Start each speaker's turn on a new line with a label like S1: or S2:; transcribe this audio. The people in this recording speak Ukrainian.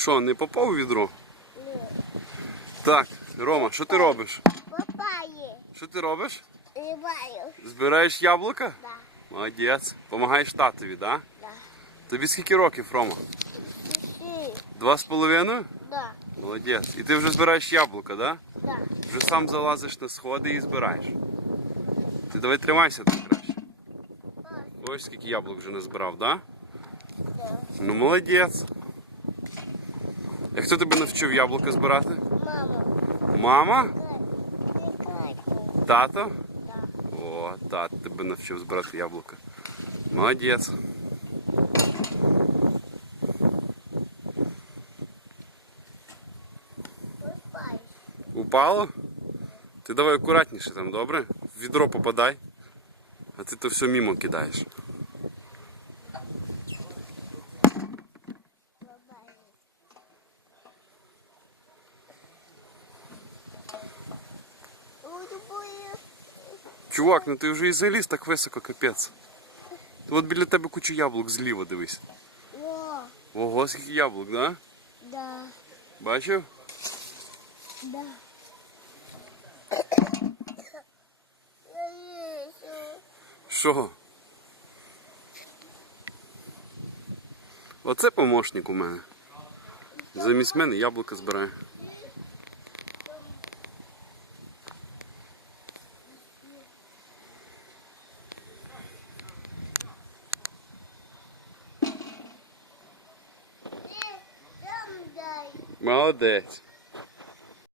S1: Що, не попав у відро?
S2: Ні.
S1: Так, Рома, що ти робиш?
S2: Папає.
S1: Що ти робиш?
S2: Ливаю.
S1: Збираєш яблука?
S2: Да.
S1: Молодець. Помагаєш татові, да?
S2: Да.
S1: Тобі скільки років, Рома?
S2: Ти.
S1: Два з половиною?
S2: Да.
S1: Молодець. І ти вже збираєш яблука, да?
S2: Да.
S1: Вже сам залазиш на сходи і збираєш. Ти давай тримайся так краще. Ось скільки яблук вже назбирав, да?
S2: Да.
S1: Ну молодець. А хто тебе навчив яблука збирати?
S2: Мама.
S1: Мама? Тато?
S2: Да.
S1: О, тато тебе навчив збирати яблука. Молодець. Упало? Ти давай акуратніше там, добре? В відро попадай. А ти то все мимо кидаєш. Чувак, ну ти вже і заліз так високо, капець. От біля тебе куча яблук зліва дивись.
S2: О,
S1: Ого, скільки яблук, да?
S2: да,
S1: Бачив?
S2: да.
S1: Що? Оце помощник у мене. Замість мене яблука збирає.
S2: Там дай.
S1: Молодець.